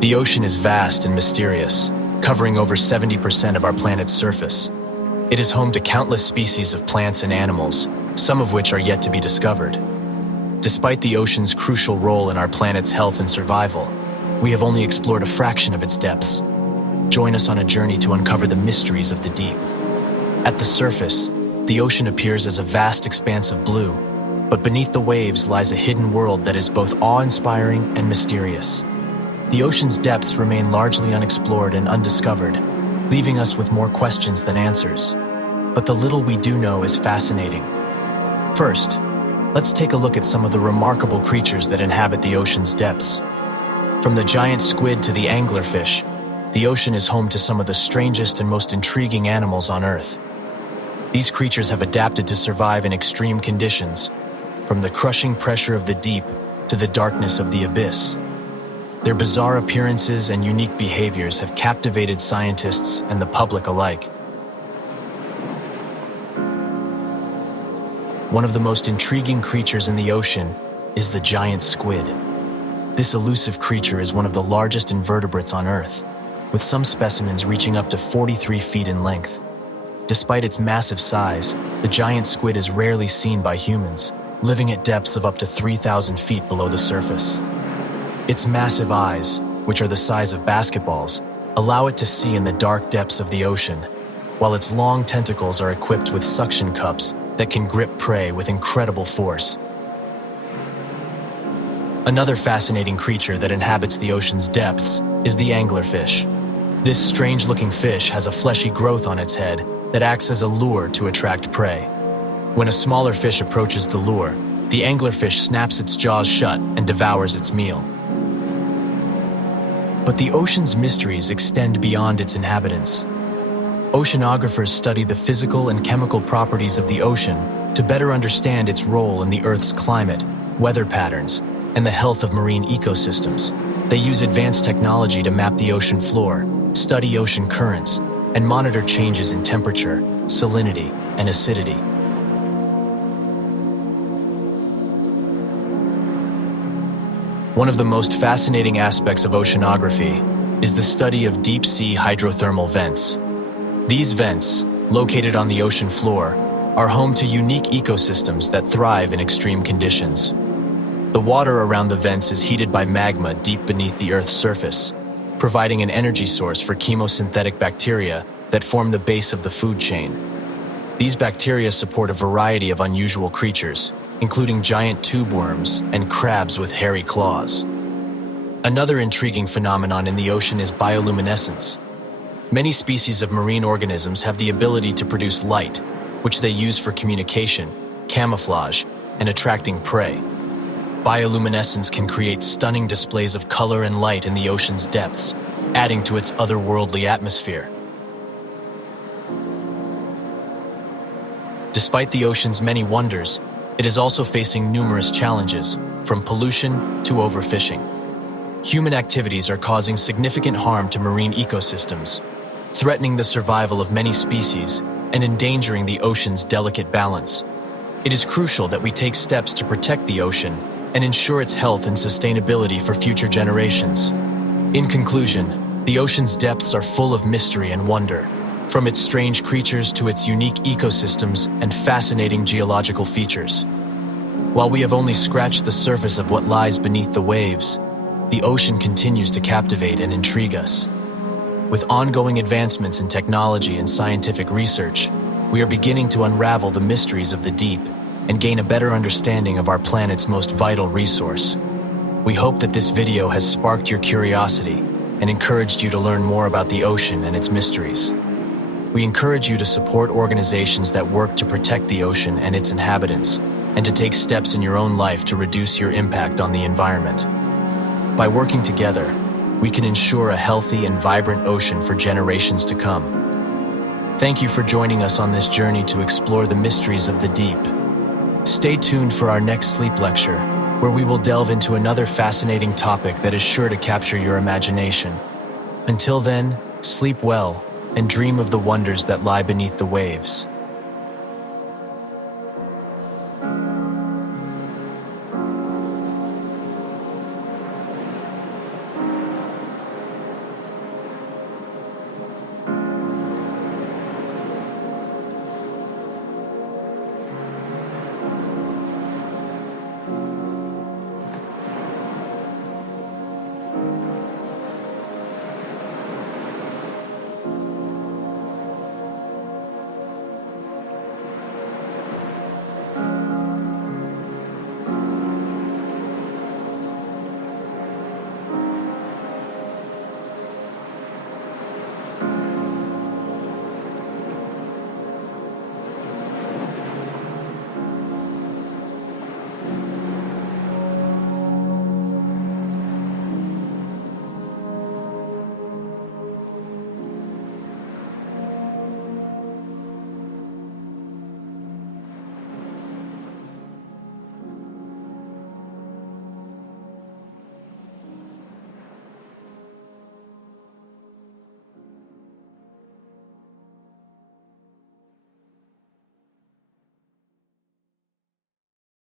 The ocean is vast and mysterious, covering over 70% of our planet's surface. It is home to countless species of plants and animals, some of which are yet to be discovered. Despite the ocean's crucial role in our planet's health and survival, we have only explored a fraction of its depths. Join us on a journey to uncover the mysteries of the deep. At the surface, the ocean appears as a vast expanse of blue, but beneath the waves lies a hidden world that is both awe-inspiring and mysterious. The ocean's depths remain largely unexplored and undiscovered, leaving us with more questions than answers. But the little we do know is fascinating. First, let's take a look at some of the remarkable creatures that inhabit the ocean's depths. From the giant squid to the anglerfish, the ocean is home to some of the strangest and most intriguing animals on Earth. These creatures have adapted to survive in extreme conditions, from the crushing pressure of the deep to the darkness of the abyss. Their bizarre appearances and unique behaviors have captivated scientists and the public alike. One of the most intriguing creatures in the ocean is the giant squid. This elusive creature is one of the largest invertebrates on Earth, with some specimens reaching up to 43 feet in length. Despite its massive size, the giant squid is rarely seen by humans, living at depths of up to 3,000 feet below the surface. Its massive eyes, which are the size of basketballs, allow it to see in the dark depths of the ocean, while its long tentacles are equipped with suction cups that can grip prey with incredible force. Another fascinating creature that inhabits the ocean's depths is the anglerfish. This strange-looking fish has a fleshy growth on its head that acts as a lure to attract prey. When a smaller fish approaches the lure, the anglerfish snaps its jaws shut and devours its meal. But the ocean's mysteries extend beyond its inhabitants. Oceanographers study the physical and chemical properties of the ocean to better understand its role in the Earth's climate, weather patterns, and the health of marine ecosystems. They use advanced technology to map the ocean floor, study ocean currents, and monitor changes in temperature, salinity, and acidity. One of the most fascinating aspects of oceanography is the study of deep-sea hydrothermal vents. These vents, located on the ocean floor, are home to unique ecosystems that thrive in extreme conditions. The water around the vents is heated by magma deep beneath the Earth's surface, providing an energy source for chemosynthetic bacteria that form the base of the food chain. These bacteria support a variety of unusual creatures, including giant tube worms and crabs with hairy claws. Another intriguing phenomenon in the ocean is bioluminescence. Many species of marine organisms have the ability to produce light, which they use for communication, camouflage, and attracting prey. Bioluminescence can create stunning displays of color and light in the ocean's depths, adding to its otherworldly atmosphere. Despite the ocean's many wonders, it is also facing numerous challenges, from pollution to overfishing. Human activities are causing significant harm to marine ecosystems, threatening the survival of many species and endangering the ocean's delicate balance. It is crucial that we take steps to protect the ocean and ensure its health and sustainability for future generations. In conclusion, the ocean's depths are full of mystery and wonder, from its strange creatures to its unique ecosystems and fascinating geological features. While we have only scratched the surface of what lies beneath the waves, the ocean continues to captivate and intrigue us. With ongoing advancements in technology and scientific research, we are beginning to unravel the mysteries of the deep and gain a better understanding of our planet's most vital resource. We hope that this video has sparked your curiosity and encouraged you to learn more about the ocean and its mysteries. We encourage you to support organizations that work to protect the ocean and its inhabitants, and to take steps in your own life to reduce your impact on the environment. By working together, we can ensure a healthy and vibrant ocean for generations to come. Thank you for joining us on this journey to explore the mysteries of the deep. Stay tuned for our next sleep lecture, where we will delve into another fascinating topic that is sure to capture your imagination. Until then, sleep well and dream of the wonders that lie beneath the waves.